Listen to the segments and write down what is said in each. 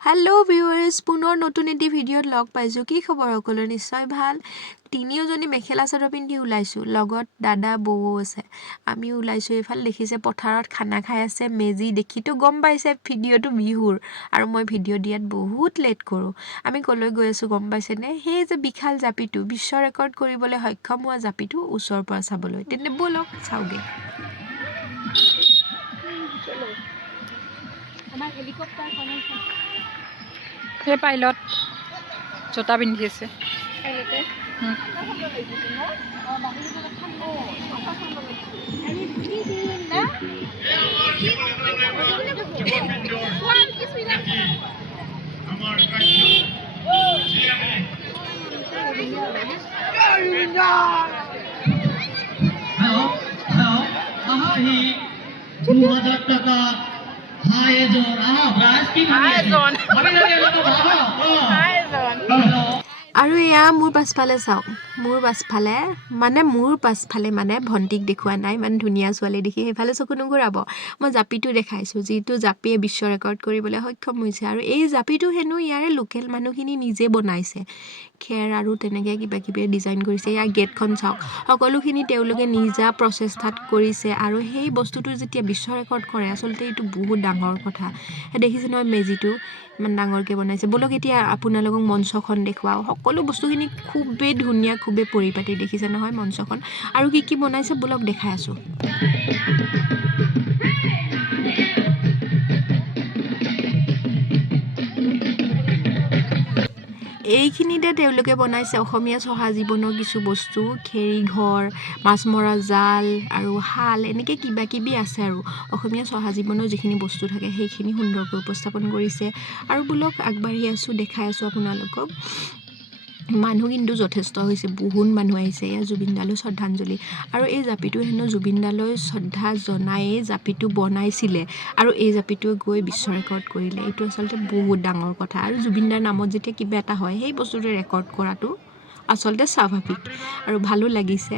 hello viewers পুনৰ নতুন এটি ভিডিঅ'ত লগ পাইছো কি খবৰ সকলো নিশ্চয় ভাল তিনিওজনী মেখেলা চাদৰ পিন্ধি ওলাইছো লগত দাদা বৌ আছে আমি ওলাইছো এফাল দেখিছে পথাৰত খানা খাই আছে মেজি দেখিটো গম পাইছে ভিডিঅ'টো বিহুৰ আৰু মই ভিডিঅ' দিয়াত বহুত লেট কৰো আমি কলৈ গৈ আছো গম পাইছে নে সেই যে বিখাল জাপিটো বিশ্ব ৰেকৰ্ড কৰিবলৈ সক্ষম হোৱা জাপিটো ওচৰৰ পৰা চাবলৈ তেনে বলক চাওগে চলো আমাৰ হেলিকপ্টাৰ কনেক্ট हे पायलट জোতা পিন্ধি আছে টাকা আৰু এয়া মোৰ পাছফালে চাওক মোৰ পাছফালে মানে ভণ্টিক দেখুৱা নাই মানে ধুনীয়া ছোৱালী দেখি সেইফালে চকু নুঘূৰাব মই জাপিটো দেখাইছো যিটো জাপিয়ে বিশ্ব ৰেকৰ্ড কৰিবলৈ সক্ষম হৈছে আৰু এই জাপিটো হেনো ইয়াৰে লোকেল মানুহখিনি নিজে বনাইছে খেৰ আৰু তেনেকৈ কিবা কিবি ডিজাইন কৰিছে ইয়াৰ গেটখন চাওক সকলোখিনি তেওঁলোকে নিজা প্ৰচেষ্টাত কৰিছে আৰু সেই বস্তুটো যেতিয়া বিশ্ব ৰেকৰ্ড কৰে আচলতে এইটো বহুত ডাঙৰ কথা দেখিছে নহয় মেজিটো ইমান ডাঙৰকৈ বনাইছে বলক এতিয়া আপোনালোকক মঞ্চখন দেখুৱাও সকলো বস্তুখিনি খুবেই ধুনীয়া খুবেই পৰিপাটি দেখিছে নহয় মঞ্চখন আৰু কি বনাইছে বলক দেখাই আছো এইখিনিতে তেওঁলোকে বনাইছে অসমীয়া চহা জীৱনৰ কিছু বস্তু খেৰী ঘৰ মাছ মৰা জাল আৰু হাল এনেকৈ কিবা কিবি আছে আৰু অসমীয়া চহা জীৱনৰ যিখিনি বস্তু থাকে সেইখিনি সুন্দৰকৈ উপস্থাপন কৰিছে আৰু বলক আগবাঢ়ি আছো দেখাই আছো আপোনালোকক মানুহ কিন্তু যথেষ্ট হৈছে বহুত মানুহ আহিছে এয়া জুবিন দালৈ শ্ৰদ্ধাঞ্জলি আৰু এই জাপিটো হেনো জুবিন দালৈ শ্ৰদ্ধা জনায়ে জাপিটো বনাইছিলে আৰু এই জাপিটো গৈ বিশ্ব ৰেকৰ্ড কৰিলে এইটো আচলতে বহুত ডাঙৰ কথা আৰু জুবিন দাৰ নামত যেতিয়া কিবা এটা হয় সেই বস্তুটো ৰেকৰ্ড কৰাটো আচলতে স্বাভাৱিক আৰু ভালো লাগিছে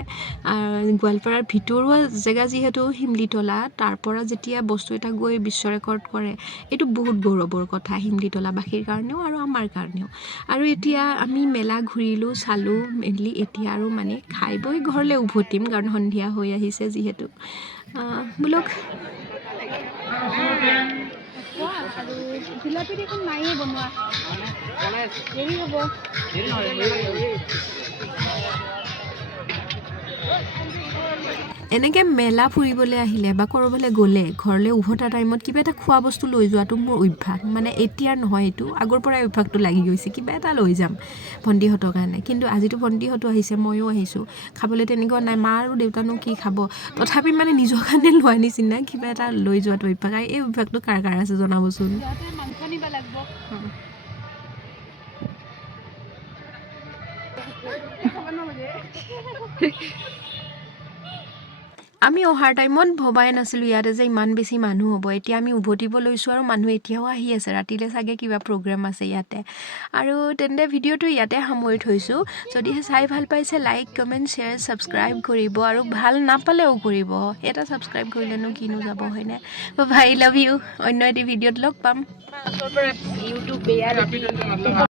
গোৱালপাৰাৰ ভিতৰুৱা জেগা যিহেতু হিমলিতলা তাৰ পৰা যেতিয়া বস্তু এটা গৈ বিশ্ব ৰেকৰ্ড কৰে এইটো বহুত গৌৰৱৰ কথা হিমলিতলাবাসীৰ কাৰণেও আৰু আমাৰ কাৰণেও আৰু এতিয়া আমি মেলা ঘূৰিলোঁ চালোঁ মেলি এতিয়া আৰু মানে খাই বৈ ঘৰলৈ উভতিম কাৰণ সন্ধিয়া হৈ আহিছে যিহেতু বোলক আৰু জিলাপি দেখোন নায়েই বনোৱা দেৰি হ'ব এনেকৈ মেলা ফুৰিবলৈ আহিলে বা ক'ৰবালৈ গ'লে ঘৰলৈ উভতা টাইমত কিবা এটা খোৱা বস্তু লৈ যোৱাটো মোৰ অভ্যাস মানে এতিয়াৰ নহয় এইটো আগৰ পৰাই অভ্যাসটো লাগি গৈছে কিবা এটা লৈ যাম ভণ্টিহঁতৰ কাৰণে কিন্তু আজিতো ভণ্টিহঁতো আহিছে ময়ো আহিছোঁ খাবলৈ তেনেকুৱা নাই মা আৰু দেউতানো কি খাব তথাপি মানে নিজৰ কাৰণে লোৱাৰ নিচিনা কিবা এটা লৈ যোৱাটো অভ্যাস আৰু এই অভ্যাসটো কাৰ আছে জনাবচোন মাংস নিব লাগিব আমি অহাৰ টাইমত ভবাই নাছিলোঁ ইয়াতে যে ইমান বেছি মানুহ হ'ব এতিয়া আমি উভতিব লৈছোঁ আৰু মানুহ এতিয়াও আহি আছে ৰাতিলৈ চাগে কিবা প্ৰগ্ৰেম আছে ইয়াতে আৰু তেন্তে ভিডিঅ'টো ইয়াতে সামৰি থৈছোঁ যদিহে চাই ভাল পাইছে লাইক কমেণ্ট শ্বেয়াৰ ছাবস্ক্ৰাইব কৰিব আৰু ভাল নাপালেও কৰিব এটা ছাবস্ক্ৰাইব কৰিলেনো কিনো যাব হয়নে বাই লাভ ইউ অন্য এটি ভিডিঅ'ত লগ পাম